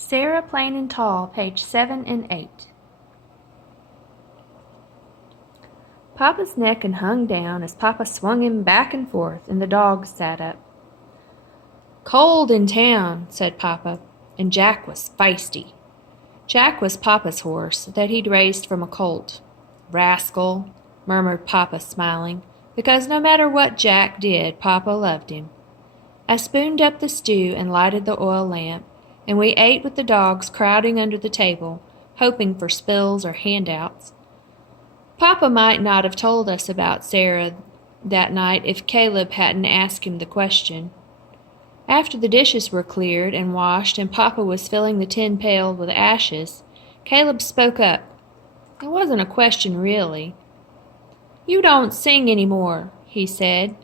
Sarah Plain and Tall, page 7 and 8. Papa's neck hung down as Papa swung him back and forth, and the dogs sat up. "Cold in town," said Papa, and Jack was feisty. Jack was Papa's horse that he'd raised from a colt. "Rascal," murmured Papa, smiling, because no matter what Jack did, Papa loved him. I spooned up the stew and lighted the oil lamp, and we ate with the dogs crowding under the table, hoping for spills or handouts. Papa might not have told us about Sarah that night if Caleb hadn't asked him the question. After the dishes were cleared and washed and Papa was filling the tin pail with ashes, Caleb spoke up. It wasn't a question, really. "You don't sing any more," he said.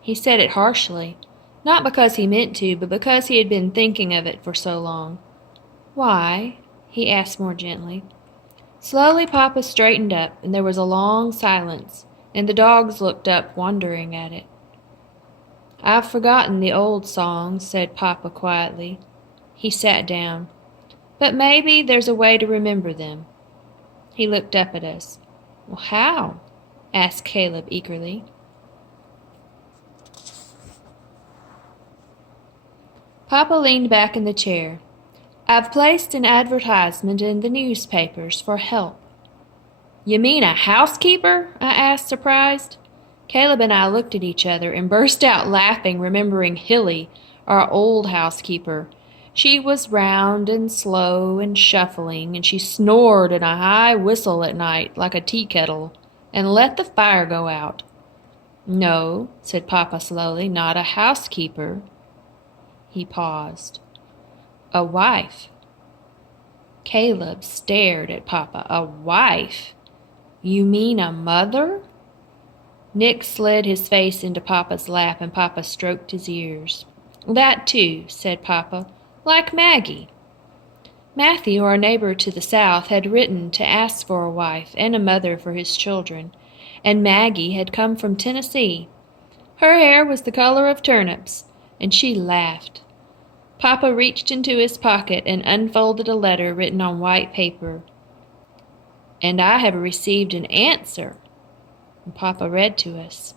He said it harshly, not because he meant to, but because he had been thinking of it for so long. "Why?" he asked more gently. Slowly Papa straightened up, and there was a long silence, and the dogs looked up, wondering at it. "I've forgotten the old songs," said Papa quietly. He sat down. "But maybe there's a way to remember them." He looked up at us. "Well, how?" asked Caleb eagerly. Papa leaned back in the chair. "I've placed an advertisement in the newspapers for help." "You mean a housekeeper?" I asked, surprised. Caleb and I looked at each other and burst out laughing, remembering Hilly, our old housekeeper. She was round and slow and shuffling, and she snored in a high whistle at night like a tea kettle, and let the fire go out. "No," said Papa slowly, "not a housekeeper." He paused. "A wife." Caleb stared at Papa. "A wife? You mean a mother?" Nick slid his face into Papa's lap, and Papa stroked his ears. "That too," said Papa, "like Maggie." Matthew, our neighbor to the south, had written to ask for a wife and a mother for his children, and Maggie had come from Tennessee. Her hair was the color of turnips, and she laughed. Papa reached into his pocket and unfolded a letter written on white paper. "And I have received an answer." And Papa read to us.